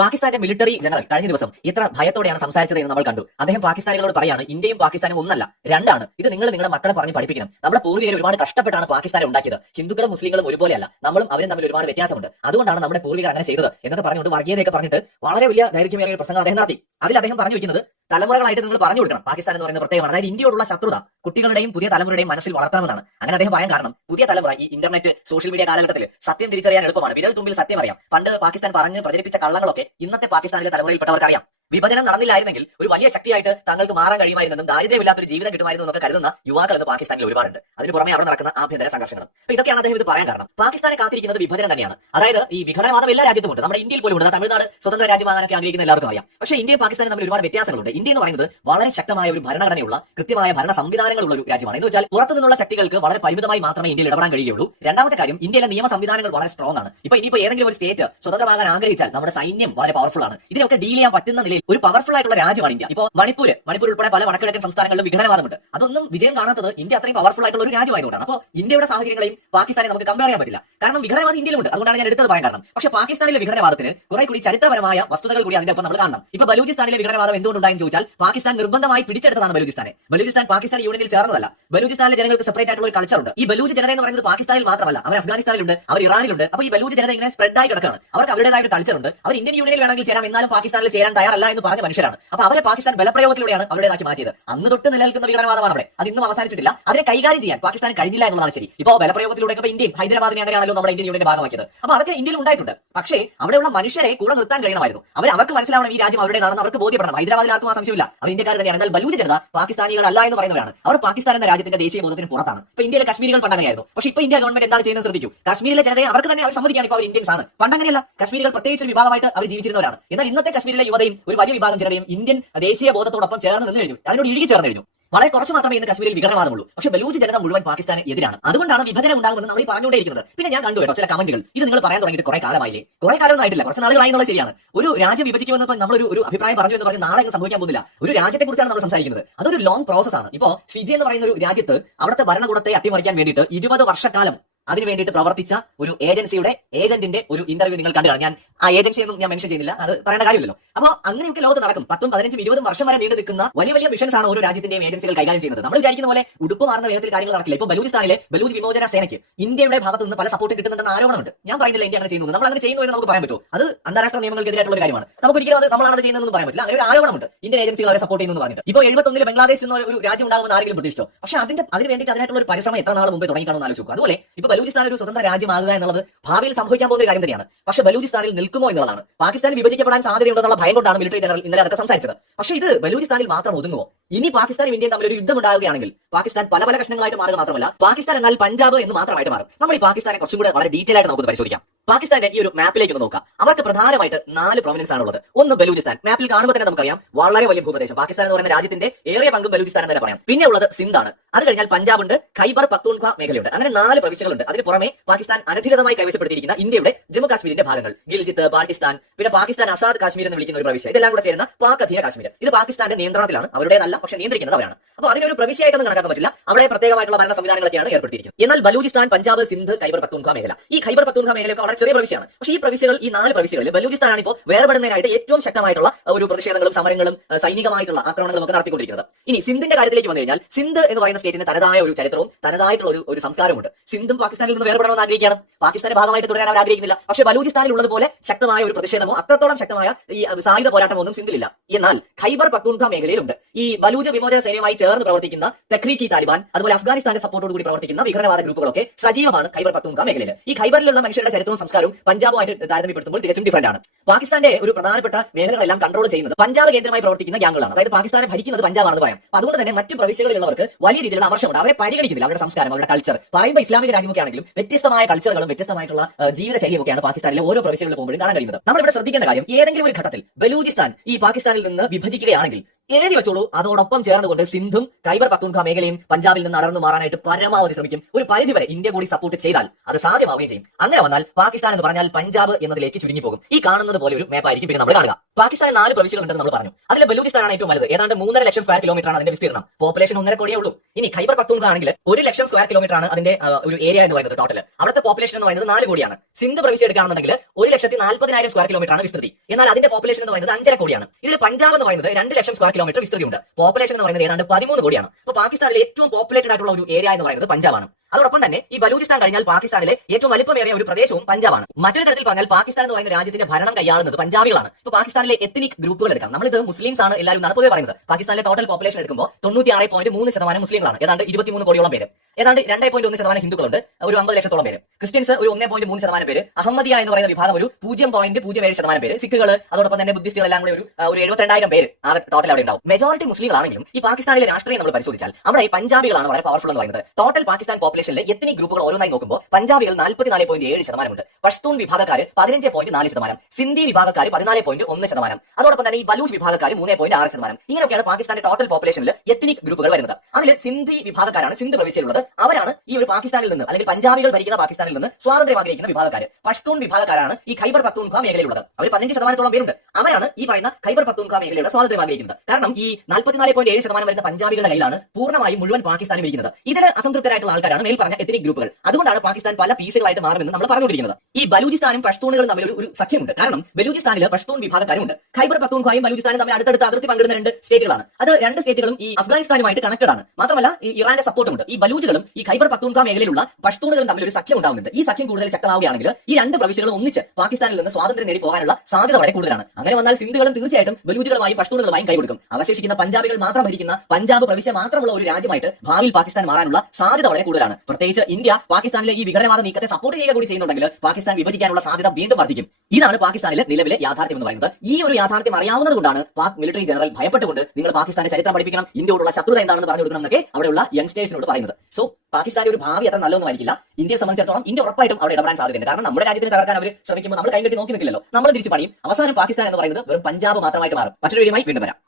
പാകിസ്ഥാന്റെ military general കഴിഞ്ഞ ദിവസം എത്ര ഭയത്തോടെയാണ് സംസാരിച്ചത് എന്ന് നമ്മൾ കണ്ടു. അദ്ദേഹം പാകിസ്ഥാനികളോട് പറയാണ്, ഇന്ത്യയും പാകിസ്ഥാനും ഒന്നല്ല, രണ്ടാണ്. ഇത് നിങ്ങൾ നിങ്ങളുടെ മക്കളെ പറഞ്ഞ് പഠിപ്പിക്കണം. നമ്മുടെ പൂർവികർ ഒരുപാട് കഷ്ടപ്പെട്ടാണ് പാകിസ്ഥാനെ ഉണ്ടാക്കിയത്. ഹിന്ദുക്കളും മുസ്ലിങ്ങളും ഒരുപോലെയല്ല, നമ്മളും അവരും തമ്മിൽ ഒരുപാട് വ്യത്യാസമുണ്ട്. അതുകൊണ്ടാണ് നമ്മുടെ പൂർവികർ അങ്ങനെ ചെയ്തത് എന്നൊക്കെ പറഞ്ഞുകൊണ്ട് വർഗീയതയൊക്കെ പറഞ്ഞിട്ട് വളരെ വലിയ ദൈർഘ്യമേറിയ ഒരു പ്രസംഗം അദ്ദേഹം നടത്തി. അതിൽ അദ്ദേഹം പറഞ്ഞു വെക്കുന്നത്, തലമുറകളായിട്ട് നിങ്ങൾ പറഞ്ഞു കൊടുക്കണം പാകിസ്ഥാൻ എന്ന് പറയുന്ന പ്രത്യേകമാണ്. അതായത് ഇന്ത്യയോടുള്ള ശത്രുത കുട്ടികളുടെയും പുതിയ തലമുറയുടെയും മനസ്സിൽ വളർത്തണമെന്നാണ്. അങ്ങനെ അദ്ദേഹം പറയാൻ കാരണം, പുതിയ തലമുറ ഈ ഇന്റർനെറ്റ് സോഷ്യൽ മീഡിയ കാലഘട്ടത്തിൽ സത്യം തിരിച്ചറിയാൻ എളുപ്പമാണ്. വിരൽ തുമ്പിൽ സത്യം അറിയാം. പണ്ട് പാകിസ്ഥാൻ പറഞ്ഞ് പ്രചരിപ്പിച്ച കള്ളങ്ങളൊക്കെ ഇന്നത്തെ പാകിസ്ഥാനിലെ തലമുറയിൽപ്പെട്ടവർക്ക് അറിയാം. വിഭജനം നടന്നില്ലായിരുന്നെങ്കിൽ ഒരു വലിയ ശക്തിയായിട്ട് തങ്ങൾക്ക് മാറാൻ കഴിയുമായിരുന്നെന്നും ദാരിദ്ര്യമില്ലാത്തൊരു ജീവിതം കിട്ടുമായിരുന്നു എന്നൊക്കെ കരുതുന്ന യുവാക്കൾ ഇന്ന് പാകിസ്ഥാനിൽ ഒരുപാടുണ്ട്. അതിന് പുറമെ അവിടെ നടക്കുന്ന ആഭ്യന്തര സംഘർഷങ്ങളും. അപ്പൊ ഇതൊക്കെയാണ് അദ്ദേഹം ഇത് പറയാൻ കാരണം. പാകിസ്ഥാനെ കാത്തിരിക്കുന്നത് വിഭജനം തന്നെയാണ്. അതായത് ഈ വിഘടനവാദം എല്ലാ രാജ്യത്തുമുണ്ട്. നമ്മുടെ ഇന്ത്യയിൽ പോലും ഉണ്ട്. തമിഴ്നാട് സ്വതന്ത്ര രാജ്യമാകാനൊക്കെ ആഗ്രഹിക്കുന്ന എല്ലാവർക്കും അറിയാം. പക്ഷേ ഇന്ത്യയും പാകിസ്ഥാനും തമ്മിൽ ഒരുപാട് വ്യത്യാസങ്ങളുണ്ട്. ഇന്ത്യ എന്ന് പറയുന്നത് വളരെ ശക്തമായ ഒരു ഭരണഘടനയുള്ള കൃത്യമായ ഭരണ സംവിധാനങ്ങളുള്ള ഒരു രാജ്യമാണ്. എന്ന് വെച്ചാൽ പുറത്തു നിന്നുള്ള ശക്തികൾക്ക് വളരെ പരിമിതമായി മാത്രമേ ഇന്ത്യയിൽ ഇടപെടാൻ കഴിയുകയുള്ളൂ. രണ്ടാമത്തെ കാര്യം, ഇന്ത്യയിലെ നിയമ സംവിധാനങ്ങൾ വളരെ സ്ട്രോങ് ആണ്. ഇനിയിപ്പോൾ ഏതെങ്കിലും ഒരു സ്റ്റേറ്റ് സ്വതന്ത്രമാകാൻ ആഗ്രഹിച്ചാൽ നമ്മുടെ സൈന്യം വളരെ പവർഫുൾ ആണ്. ഇതിനൊക്കെ ഡീൽ ചെയ്യാൻ പറ്റുന്ന നിലയിൽ ഒരു പവർഫുൾ ആയിട്ടുള്ള രാജ്യമാണ് ഇന്ത്യ. ഇപ്പോൾ മണിപ്പൂർ ഉൾപ്പെടെ പല വടക്കിഴക്കൻ സംസ്ഥാനങ്ങളിലും വിഘടനവാദമുണ്ട്. അതൊന്നും വിജയം കാണാത്തത് ഇന്ത്യ അത്രയും പവർഫുൾ ആയിട്ടുള്ള ഒരു രാജ്യമായതുകൊണ്ടാണ്. അപ്പോൾ ഇന്ത്യയുടെ സാഹചര്യങ്ങളെയും പാകിസ്ഥാനെ നമുക്ക് കമ്പയർ ചെയ്യാൻ പറ്റില്ല. കാരണം വിഘടനവാദം ഇന്ത്യയിലുണ്ട്. അതുകൊണ്ടാണ് ഞാൻ എടുത്തത് പറയാൻ കാരണം. പക്ഷേ പാകിസ്ഥാനിലെ വിഘടനവാദത്തിന് കുറെ കൂടി ചരിത്രപരമായ വസ്തുതകൾ കൂടി അതിന്റെ ഒപ്പം നമ്മൾ കാണണം. ഇപ്പോൾ ബലൂചിസ്ഥാനിലെ വിഘടനവാദം എന്തുകൊണ്ടുണ്ടായെന്ന് ചോദിച്ചാൽ, പാകിസ്ഥാൻ നിർബന്ധമായി പിടിച്ചെടുത്തതാണ് ബലൂചിസ്ഥാനെ. ബലൂചിസ്ഥാൻ പാകിസ്ഥാൻ യൂണിയനിൽ ചേർന്നതല്ല. ബലൂചിസ്ഥാനിലെ ജനങ്ങൾക്ക് സെപ്പറേറ്റ് ആയിട്ടുള്ള ഒരു കൾച്ചർ ഉണ്ട്. ഈ ബലൂജ് ജനത എന്ന് പറയുന്നത് പാകിസ്ഥാനിൽ മാത്രമല്ല, അവർ അഫ്ഗാനിസ്ഥാനിലുണ്ട്, അവർ ഇറാനിലുണ്ട്. അപ്പോൾ ഈ ബലൂജ് ജനത ഇങ്ങനെ സ്പ്രെഡ് ആയി കിടക്കുകയാണ്. അവർക്ക് അവരുടേതായ ഒരു കൾച്ചർ ഉണ്ട്. അവർ ഇന്ത്യൻ യൂണിയനിൽ വേണമെങ്കിൽ ചേരാം, എന്നാലും പാകിസ്ഥാനിൽ ചേരാൻ തയ്യാറല്ല എന്ന് പറഞ്ഞ മനുഷ്യരാണ്. അപ്പോൾ അവരെ പാകിസ്ഥാൻ ബലപ്രയോഗത്തിലൂടെയാണ് അവരുടേതാക്കി മാറ്റിയത്. അന്ന് തൊട്ട് നിലനിൽക്കുന്ന വിഘടനവാദമാണ് അവിടെ. അത് ഇന്നും അവസാനിച്ചിട്ടില്ല. അതിനെ കൈകാര്യം ചെയ്യാൻ പാകിസ്ഥാൻ കഴിഞ്ഞില്ല എന്നുള്ളതാണ് ശരി. ഇപ്പോൾ ബലപ്രയോഗത്തിലൂടെ ഇന്ത്യയും ഹൈദരാബാദിനെ അങ്ങനെയാണല്ലോ നമ്മുടെ ഇന്ത്യൻ യൂണിയന്റെ ഭാഗമാക്കിയത്. അപ്പോൾ അതൊക്കെ ഇന്ത്യയിൽ ഉണ്ടായിട്ടുണ്ട്. പക്ഷേ അവിടെയുള്ള മനുഷ്യരെ കൂടെ നിർത്താൻ കഴിയണമായിരുന്നു. അവർക്ക് മനസ്സിലാവണം ഈ രാജ്യം അവരുടേതാണെന്ന് അവർക്ക് ബോധ്യപ്പെടണം. ഹൈദരാബാദിൽ ആർക്കും ആ സംശയമില്ല, അവർ ഇന്ത്യക്കാർ തന്നെയാണ്. എന്നാൽ ബലൂജ് ജനത പാകിസ്ഥാനികളല്ല എന്ന് പറയുന്നവരാണ്. അവർ പാകിസ്ഥാൻ എന്ന രാജ്യത്തിന്റെ ദേശീയ ബോധത്തിന് പുറത്താണ്. ഇപ്പോൾ ഇന്ത്യയിലെ കശ്മീരികൾ പണ്ടങ്ങനെയായിരുന്നു. പക്ഷേ ഇപ്പോൾ ഇന്ത്യ ഗവൺമെന്റ് എന്താണ് ചെയ്യുന്നത് ശ്രദ്ധിക്കൂ. കശ്മീരിലെ ജനതയെ അവർക്ക് തന്നെ അവർ സമ്മതിക്കുകയാണ്, ഇപ്പോൾ അവർ ഇന്ത്യൻസ് ആണ്. പണ്ടങ്ങനെയല്ല, കശ്മീരികൾ പ്രത്യേകിച്ച് ഒരു വിഭാഗമായിട്ട് അവർ ജീവിച്ചിരുന്നവരാണ്. എന്നാൽ ഇന്നത്തെ കശ്മീരിലെ യുവതയും ഒരു വലിയ വിഭാഗം ജനതയും ഇന്ത്യൻ ദേശീയ ബോധത്തോടൊപ്പം ചേർന്ന് നിന്ന് കഴിഞ്ഞു. അതിനോട് ഇഴുകി ചേർന്ന് കഴിഞ്ഞു. വളരെ കുറച്ച് മാത്രമേ ഇന്ന് കശ്മീരിൽ വിഘടനവാദമുള്ളൂ. പക്ഷേ ബലൂജ് ജനത മുഴുവൻ പാകിസ്ഥാന് എതിരാണ്. അതുകൊണ്ടാണ് വിഭജനം ഉണ്ടാകുമെന്ന് നമ്മൾ പറഞ്ഞുകൊണ്ടേയിരിക്കുന്നത്. പിന്നെ ഞാൻ കണ്ടു കേട്ടോ ചില കമന്റുകൾ, ഇത് നിങ്ങൾ പറയാൻ തുടങ്ങിയിട്ട് കുറെ കാലമായില്ലേ? കുറെ കാലമൊന്നും ആയിട്ടില്ല, കുറച്ച് നാളുകളായി എന്നുള്ളത് ശരിയാണ്. ഒരു രാജ്യം വിഭജിക്കുമെന്ന് നമ്മളൊരു അഭിപ്രായം പറഞ്ഞു എന്ന് പറഞ്ഞ് നാളെ സംഭവിക്കാൻ പോകുന്നില്ല. ഒരു രാജ്യത്തെ കുറിച്ചാണ് നമ്മൾ സംസാരിക്കുന്നത്. അതൊരു ലോങ് പ്രോസസ് ആണ്. ഇപ്പോൾ ഫിജി എന്ന് പറയുന്ന ഒരു രാജ്യത്ത് അവിടുത്തെ ഭരണകൂടത്തെ അട്ടിമറിക്കാൻ വേണ്ടിയിട്ട് 20 വർഷക്കാലം അതിന് വേണ്ടിയിട്ട് പ്രവർത്തിച്ച ഒരു ഏജൻസിയുടെ ഏജന്റിന്റെ ഒരു ഇന്റർവ്യൂ നിങ്ങൾ കണ്ടു. ഞാൻ ആ ഏജൻസിയൊന്നും ഞാൻ മെൻഷൻ ചെയ്യുന്നില്ല, അത് പറയേണ്ട കാര്യമില്ലല്ലോ. അപ്പോൾ അങ്ങനെയൊക്കെ ലോകത്ത് നടക്കും. 10, 15, 20 വർഷം വരെ നീണ്ടു നിൽക്കുന്ന വലിയ വലിയ മിഷൻസ് ആണ് ഓരോ രാജ്യത്തിന്റെയും ഏജൻസികൾ കൈകാര്യം ചെയ്യുന്നത്. നമ്മൾ വിചാരിക്കുന്ന പോലെ ഉടുപ്പ് മാറുന്ന വേഗത്തിൽ കാര്യങ്ങൾ നടക്കില്ല. ഇപ്പോൾ ബലൂചിസ്ഥാനിലെ ബലൂജ് വിമോചന സേനയ്ക്ക് ഇന്ത്യയുടെ ഭാഗത്ത് നിന്ന് പല സപ്പോർട്ട് കിട്ടുന്നുണ്ടെന്ന് ആരോപണമുണ്ട്. ഞാൻ പറയുന്നില്ല ഇന്ത്യ അങ്ങനെ ചെയ്യുന്നത്. നമ്മൾ അങ്ങനെ ചെയ്യുന്നു എന്ന് നമുക്ക് പറയാൻ പറ്റുമോ? അത് അന്താരാഷ്ട്ര നിയമങ്ങൾക്കെതിരായിട്ടുള്ള ഒരു കാര്യമാണ്. നമുക്ക് ഒരിക്കലും അത് നമ്മളാണ് ചെയ്യുന്നതെന്ന് പറയാൻ പറ്റില്ല. അങ്ങനെ ഒരു ആരോപണമുണ്ട് ഇന്ത്യൻ ഏജൻസികൾ അവരെ സപ്പോർട്ട് ചെയ്യുന്നു പറഞ്ഞിട്ട്. ഇപ്പോൾ 71 ബംഗ്ലാദേശ് എന്ന ഒരു രാജ്യം ഉണ്ടാകുമെന്ന് ആരെങ്കിലും പ്രതീക്ഷിച്ചോ? പക്ഷേ അതിന് വേണ്ടിയിട്ട് അതിനായിട്ടുള്ള ഒരു പരിശ്രമം എത്ര നാൾ മുമ്പേ തുടങ്ങിക്കാണെന്ന് ആലോചിക്കുക. അതുപോലെ ഇപ്പോൾ ബലൂചിസ്ഥാൻ ഒരു സ്വതന്ത്ര രാജ്യമാകുക എന്നുള്ളത് ഭാവിയിൽ സംഭവിക്കാൻ പോകുന്ന ഒരു കാര്യം തന്നെയാണ്. പക്ഷേ ബലൂചിസ്ഥാനിൽ നിൽക്കുമോ എന്നുള്ളതാണ്. പാകിസ്ഥാൻ വിഭജിക്കപ്പെടാൻ സാധ്യതയുണ്ടെന്നുള്ള ഭയം കൊണ്ടാണ് മിലിറ്ററി ജനറൽ ഇന്നലെ അതൊക്കെ സംസാരിച്ചത്. പക്ഷേ ഇത് ബലൂചിസ്ഥാനിൽ മാത്രം ഒതുങ്ങുമോ? ഇനി പാകിസ്ഥാനും ഇന്ത്യയും തമ്മിൽ ഒരു യുദ്ധം ഉണ്ടാവുകയാണെങ്കിൽ പാകിസ്ഥാൻ പല പല കഷ്ണങ്ങളായിട്ട് മാറുക മാത്രമല്ല, പാകിസ്ഥാൻ എന്നാൽ പഞ്ചാബ് എന്ന് മാത്രമായിട്ട് മാറും. നമ്മൾ ഈ പാകിസ്ഥാനെ കുറച്ചും കൂടെ വളരെ ഡീറ്റെയിൽ ആയിട്ട് നമുക്ക് പരിശോധിക്കാം. പാകിസ്ഥാന്റെ ഈ ഒരു മാപ്പിലേക്ക് ഒന്ന് നോക്കാം. അവർക്ക് പ്രധാനമായിട്ട് 4 പ്രൊവിൻസ് ആണുള്ളത്. ഒന്ന് ബലൂചിസ്ഥാൻ. മാപ്പിൽ കാണുമ്പോൾ തന്നെ നമുക്കറിയാം വളരെ വലിയ ഭൂപ്രദേശം. പാകിസ്ഥാൻ എന്ന് പറയുന്ന രാജ്യത്തിന്റെ ഏറിയ പങ്കും ബലൂചിസ്ഥാൻ എന്ന് തന്നെ പറയാം. പിന്നെ ഉള്ളത് സിന്ധാണ്. അത് കഴിഞ്ഞാൽ പഞ്ചാബ് ഉണ്ട്, ഖൈബർ പക്തൂൺഖ്വ മേഖലയുണ്ട്. അങ്ങനെ 4 പ്രവിശ്യകളുണ്ട്. അതിന് പുറമെ പാകിസ്ഥാൻ അനധികൃതമായി കൈവശപ്പെടുത്തിയിരിക്കുന്ന ഇന്ത്യയുടെ ജമ്മു കാശ്മീരിന്റെ ഭാഗങ്ങൾ, ഗിൽജിത്ത്, ബാൾട്ടിസ്ഥാൻ, പിന്നെ പാകിസ്ഥാൻ ആസാദ് കാശ്മീർ എന്ന് വിളിക്കുന്ന ഒരു പ്രവിശ്യ, ഇതെല്ലാം കൂടെ ചേരുന്ന പാക് അധീന കാശ്മീർ. ഇത് പാകിസ്ഥാന്റെ നിയന്ത്രണത്തിലാണ്, അവരുടേതല്ല, പക്ഷേ നിയന്ത്രിക്കുന്നത് അവരാണ്. അപ്പോൾ അതിനൊരു പ്രവിശ്യയായിട്ടൊന്നും കണക്കാക്കാൻ പറ്റില്ല. അവിടെ പ്രത്യേകമായിട്ടുള്ള ഭരണ സംവിധാനങ്ങളൊക്കെയാണ് ഏർപ്പെടുത്തിയിരിക്കുന്നത്. എന്നാൽ ബലൂചിസ്ഥാൻ, പഞ്ചാബ്, സിന്ധ്, ഖൈബർ പക്തൂൺഖ്വ മേഖല, ഈ ഖൈബർ പക്തൂൺഖ്വ മേഖലയൊക്കെ വളരെ ചെറിയ പ്രവിശ്യയാണ്. പക്ഷേ ഈ പ്രവിശ്യകൾ, ഈ 4 പ്രവിശ്യകളിൽ ബലൂചിസ്ഥാനാണ് ഇപ്പോൾ വേർപെടുന്നതിനായിട്ട് ഏറ്റവും ശക്തമായിട്ടുള്ള ഒരു പ്രതിഷേധങ്ങളും സമരങ്ങളും സൈനികമായിട്ടുള്ള ആക്രമണങ്ങളും ഒക്കെ നടത്തിക്കൊണ്ടിരിക്കുന്നത്. ഇനി സിന്ധിന്റെ കാര്യത്തിലേക്ക് വന്നു കഴിഞ്ഞാൽ, സിന്ധ് എന്ന് പറയുന്ന സ്റ്റേറ്റിന് തനതായ ഒരു ചരിത്രവും തനതായിട്ടുള്ള ഒരു സംസ്കാരമുണ്ട്. സിന്ധും പാകിസ്ഥാനിൽ നിന്ന് വേർപെടണമെന്ന് ആഗ്രഹിക്കുകയാണ്. പാകിസ്ഥാന്റെ ഭാഗമായിട്ട് തുടരാൻ അവർ ആഗ്രഹിക്കുന്നില്ല. പക്ഷേ ബലൂചിസ്ഥാനിൽ ഉള്ളതുപോലെ ശക്തമായ ഒരു പ്രതിഷേധമോ അത്രത്തോളം ശക്തമായ ഈ സായുധ പോരാട്ടമോ ഒന്നും സിന്ധിലില്ല. എന്നാൽ ഖൈബർ പക്തൂൺഖ്വ മേഖലയിലുണ്ട്. ഈ ബലൂജ് വിമോചന സേനയുമായി ചേർന്ന് പ്രവർത്തിക്കുന്ന തെഹ്രീക്ക് താലിബാൻ, അതുപോലെ അഫ്ഗാനിസ്ഥാന്റെ സപ്പോർട്ടോട് കൂടി പ്രവർത്തിക്കുന്ന വിഘടനവാദ ഗ്രൂപ്പുകളൊക്കെ സജീവമാണ് ഖൈബർ പക്തൂൺഖ്വ മേഖലയിൽ. ഈ ഖൈബറിലുള്ള മനുഷ്യരുടെ ചരിത്രവും സംസ്കാരവും പഞ്ചാബുമായിട്ട് താരതമ്യപ്പെടുത്തുമ്പോൾ തികച്ചും ഡിഫറന്റ് ആണ്. പാകിസ്ഥാന്റെ ഒരു പ്രധാനപ്പെട്ട മേഖലകളെല്ലാം കൺട്രോൾ ചെയ്യുന്നത് പഞ്ചാബ് കേന്ദ്രമായി പ്രവർത്തിക്കുന്ന ഗ്യാങ്ങുകളാണ്. അതായത് പാകിസ്ഥാനെ ഭരിക്കുന്നത് പഞ്ചാബാണെന്ന് പറയാം. അതുകൊണ്ട് തന്നെ മറ്റു പ്രവിശ്യകളിലുള്ളവർക്ക് വലിയ രീതിയിലുള്ള അമർഷമുണ്ട്. അവരെ പരിഗണിക്കുന്നില്ല. അവരുടെ സംസ്കാരം, അവരുടെ കൾച്ചർ, പറയുമ്പോൾ ഇസ്ലാമിക രാജ്യമൊക്കെ ആണെങ്കിലും വ്യത്യസ്തമായ കൾച്ചറുകളും വ്യത്യസ്തമായിട്ടുള്ള ജീവിത ശൈലിയൊക്കെയാണ് പാകിസ്ഥാനിലെ ഓരോ പ്രവിശ്യകളിൽ പോകുമ്പോഴും കാണാൻ കഴിയുന്നത്. നമ്മൾ ഇവിടെ ശ്രദ്ധിക്കേണ്ട കാര്യം, ഏതെങ്കിലും ഒരു ഘട്ടത്തിൽ ബലൂചിസ്ഥാൻ ഈ പാകിസ്ഥാനിൽ നിന്ന് വിഭജിക്കുകയാണെങ്കിൽ എഴുതി വെച്ചോളൂ, അതോടൊപ്പം അതോടൊപ്പം ചേർന്നുകൊണ്ട് സിന്ധും ഖൈബർ പക്തൂൺഖ്വ മേഖലയും പഞ്ചാബിൽ നിന്ന് അടർന്നു മാറാനായിട്ട് പരമാവധി ശ്രമിക്കും. ഒരു പരിധിവരെ ഇന്ത്യ കൂടി സപ്പോർട്ട് ചെയ്താൽ അത് സാധ്യമാവുകയും ചെയ്യും. അങ്ങനെ വന്നാൽ പാകിസ്ഥാൻ എന്ന് പറഞ്ഞാൽ പഞ്ചാബ് എന്നതിലേക്ക് ചുരുങ്ങി പോകും. ഈ കാണുന്നത് പോലെ ഒരു മാപ്പായിരിക്കും പിന്നെ നമ്മൾ കാണുക. പാകിസ്ഥാൻ 4 പ്രവിശ്യകൾ ഉണ്ടെന്ന് നമ്മൾ പറഞ്ഞു. അതിലെ ബലൂചിസ്ഥാനാണ് ഏറ്റവും വലുത്. ഏതാണ്ട് 3.5 ലക്ഷം സ്ക്വയർ കിലോമീറ്റർ ആണ് അതിന്റെ വിസ്തീർണം. പോപ്പുലേഷൻ 1.5 കോടിയേ ഉള്ളൂ. ഇനി ഖൈബർ പക്തൂൺഖ്വ ആണെങ്കിൽ 1 ലക്ഷം സ്ക്വയർ കിലോമീറ്റർ ആണ് അതിന്റെ ഒരു ഏരിയ എന്ന് പറയുന്നത് ടോട്ടൽ. അവിടുത്തെ പോപ്പുലേഷൻ എന്ന് പറയുന്നത് 4 കോടിയാണ്. സിന്ധ് പ്രവിശ്യ എടുക്കുകയാണെന്നുണ്ടെങ്കിൽ 1,40,000 സ്ക്വയർ കിലോമീറ്റർ ആണ് വിസ്തൃതി. എന്നാൽ അതിന്റെ പോപ്പുലേഷൻ എന്ന് പറയുന്നത് 5.5 കോടിയാണ്. ഇതിൽ പഞ്ചാബ് എന്ന് പറയുന്നത് 2 ലക്ഷം സ്ക്വയർ കിലോമീറ്റർ വിസ്തൃതിയുണ്ട്. പോപ്പുലേഷൻ എന്ന് പറയുന്നത് ഏതാണ്ട് 13 കോടിയാണ്. അപ്പോൾ പാകിസ്ഥാനിലെ ഏറ്റവും പോപ്പുലേറ്റഡ് ആയിട്ടുള്ള ഒരു ഏരിയ എന്ന് പറയുന്നത് പഞ്ചാബാണ്. അതോടൊപ്പം തന്നെ ഈ ബലൂചിസ്ഥാൻ കഴിഞ്ഞാൽ പാകിസ്ഥാനിലെ ഏറ്റവും വലിപ്പമേറിയ ഒരു പ്രദേശവും പഞ്ചാബാണ്. മറ്റൊരു തരത്തിൽ പറഞ്ഞാൽ പാകിസ്ഥാൻ എന്ന് പറയുന്ന രാജ്യത്തിന്റെ ഭരണം കൈയാളുന്നത് പഞ്ചാബികളാണ്. ഇപ്പോൾ പാകിസ്ഥാനിലെ എത്നിക് ഗ്രൂപ്പുകൾ എടുക്കാം. നമ്മളിത് മുസ്ലിംസ് ആണ് എല്ലാവരും പൊതുവെ പറയുന്നത്. പാകിസ്ഥാനിലെ ടോട്ടൽ പോപ്പുലേഷൻ എടുക്കുമ്പോൾ 96.3% മുസ്ലിങ്ങളാണ്. ഏതാണ്ട് 23 കോടിയോളം പേര്. ഏതാണ്ട് 2.1% ഹിന്ദുക്കളുണ്ട്, ഒരു 50 ലക്ഷത്തോളം പേര്. ക്രിസ്ത്യൻസ് ഒരു 1.3% പേര്. അഹമ്മദിയ എന്ന് പറയുന്ന വിഭാഗം ഒരു 0.07% പേര്. സിഖുകൾ അതോടൊപ്പം തന്നെ ബുദ്ധിസ്റ്റുകൾ എല്ലാം കൂടി ഒരു 72,000 പേര് ആ ടോട്ടൽ അവിടെ ഉണ്ടാവും. മെജോറിറ്റി മുസ്ലിങ്ങളാണെങ്കിലും ഈ പാകിസ്ഥാനിലെ രാഷ്ട്രീയം നമ്മൾ പരിശോധിച്ചാൽ അവിടെ ഈ പഞ്ചാബികളാണ് വളരെ പവർഫുൾ എന്ന് പറയുന്നത്. ടോട്ടൽ പാകിസ്ഥാൻ പോപ്പുലേഷനിലെ എത്നിക് ഗ്രൂപ്പുകൾ ഓരോന്നായി നോക്കുമ്പോൾ പഞ്ചാബികൾ 44.7% ഉണ്ട്. പഷ്തൂൺ വിഭാഗക്കാർ 15.4%, സിന്ധി വിഭാഗക്കാർ 14.1%, അതോടൊപ്പം തന്നെ ഈ ബലൂച്ച് വിഭാഗക്കാർ 3.6%. ഇങ്ങനെയൊക്കെയാണ് പാകിസ്ഥാന്റെ ടോട്ടൽ പോപ്പുലേഷനിൽ എത്നിക് ഗ്രൂപ്പുകൾ വരുന്നത്. അതിൽ സിന്ധി വിഭാഗക്കാരാണ് സിന്ധ് പ്രവിശ്യയിലുള്ളത്. അവരാണ് ഈ ഒരു പാകിസ്ഥാനിൽ നിന്ന് അല്ലെങ്കിൽ പഞ്ചാബികൾ ഭരിക്കുന്ന പാകിസ്ഥാനിൽ നിന്ന് സ്വാതന്ത്ര്യം ആഗ്രഹിക്കുന്ന വിഭാഗക്കാർ. പഷ്തൂൺ വിഭാഗക്കാരാണ് ഈ ഖൈബർ പക്തൂൺഖ്വ മേഖലയിലുള്ളത്. അവർ 15%ഓളം പേരുണ്ട്. അവരാണ് ഈ പറയുന്ന ഖൈബർ പക്തൂൺഖ്വ മേഖലയുടെ സ്വാതന്ത്ര്യം ആഗ്രഹിക്കുന്നത്. കാരണം ഈ 44.7% വരുന്ന പഞ്ചാബികളുടെ കയ്യിലാണ് പൂർണ്ണമായും മുഴുവൻ പാകിസ്ഥാനും ഇരിക്കുന്നത്. ഇതിന് അസംതൃപ്തരായിട്ടുള്ള ആൾക്കാരാണ് മേൽ പറഞ്ഞ എത്നിക് ഗ്രൂപ്പുകൾ. അതുകൊണ്ടാണ് പാകിസ്ഥാൻ പല പീസുകളായിട്ട് മാറുമെന്ന് നമ്മൾ പറഞ്ഞുകൊണ്ടിരിക്കുന്നത്. ഈ ബലൂചിസ്ഥാനും പഷ്തൂണുകളും തമ്മിൽ ഒരു സഖ്യമുണ്ട്. കാരണം ബലൂചിസ്ഥാനിൽ പഷ്തൂൺ വിഭാഗക്കാരുണ്ട്. ഖൈബർ പക്തൂൺഖ്വയും ബലൂചിസ്ഥാനും തമ്മിൽ അടുത്തടുത്ത് അതിർത്തി പങ്കിടുന്ന 2 സ്റ്റേറ്റുകളാണ്. അത് 2 സ്റ്റേറ്റുകളും ഈ അഫ്ഗാനിസ്ഥാനുമായിട്ട് കണക്റ്റഡ് ആണ്. മാത്രമല്ല ഈ ഇറാന്റെ സപ്പോർട്ടുമുണ്ട്. ഈ ബലൂചുകളും ഈ ഖൈബർ പക്തൂൺഖ്വ മേഖലയിലുള്ള പഷ്തൂണുകളും തമ്മിൽ ഒരു സഖ്യം ഉണ്ടാവുന്നുണ്ട്. ഈ സഖ്യം കൂടുതൽ ശക്തമാവുകയാണെങ്കിൽ ഈ 2 പ്രവിശ്യകളും ഒന്നിച്ച് പാകിസ്ഥാനിൽ നിന്ന് സ്വാതന്ത്ര്യം നേടി പോകാനുള്ള സാധ്യത വളരെ കൂടുതലാണ്. അങ്ങനെ വന്നാൽ സിന്ധുകളും തീർച്ചയായിട്ടും ബലൂചുകളുമായും പഷ്തൂണുകളുമായും കൈകൊടുക്കും. അവശേഷിക്കുന്ന പഞ്ചാബികൾ മാത്രം ഭരിക്കുന്ന പഞ്ചാബ് പ്രവിശ്യ മാത്രമുള്ള ഒരു രാജ്യമായിട്ട് ഭാവിയിൽ പാകിസ്ഥാൻ മാറാനുള്ള സാധ്യത വളരെ കൂടുതലാണ്. പ്രത്യേകിച്ച് ഇന്ത്യ പാകിസ്ഥാനിലെ ഈ വിഘടനവാദ നീക്കത്തെ സപ്പോർട്ട് ചെയ്യുക കൂടി ചെയ്യുന്നുണ്ടെങ്കിൽ പാകിസ്ഥാൻ വിഭജിക്കാനുള്ള സാധ്യത വീണ്ടും വർദ്ധിക്കും. ഇതാണ് പാകിസ്ഥാനിലെ നിലവിലെ യാഥാർത്ഥ്യം എന്ന് പറയുന്നത്. ഈ ഒരു യാഥാർത്ഥ്യം അറിയാവുന്നത് കൊണ്ടാണ് പാക് മിലിറ്ററി ജനറൽ ഭയപ്പെട്ടുകൊണ്ട് നിങ്ങൾ പാകിസ്ഥാന്റെ ചരിത്രം പഠിപ്പിക്കണം, ഇന്ത്യയോടുള്ള ശത്രുത എന്താണെന്ന് പറഞ്ഞു കൊടുക്കണം എന്നൊക്കെ അവിടെയുള്ള യങ്സ്റ്റേഴ്സിനോട് പറയുന്നത്. സോ പാകിസ്ഥാന്റെ ഒരു ഭാവി അത്ര നല്ലൊന്നും ആയിരിക്കില്ല. ഇന്ത്യയെ സംബന്ധിച്ചിടത്തോളം ഇന്ത്യ ഉറപ്പായിട്ടും അവിടെ ഇടപെടാൻ സാധ്യതയുണ്ട്. കാരണം നമ്മുടെ രാജ്യത്തിന് തകർക്കാൻ അവർ ശ്രമിക്കുമ്പോൾ നമ്മൾ കൈകെട്ടി നോക്കി നിൽക്കില്ലല്ലോ. നമ്മൾ തിരിച്ചു പണിയും. അവസാനം പാകിസ്ഥാൻ എന്ന് പറയുന്നത് വെറും പഞ്ചാബ് മാത്രമായിട്ട് മാറും. മറ്റൊരു വീഡിയോയുമായി വീണ്ടും വരാം.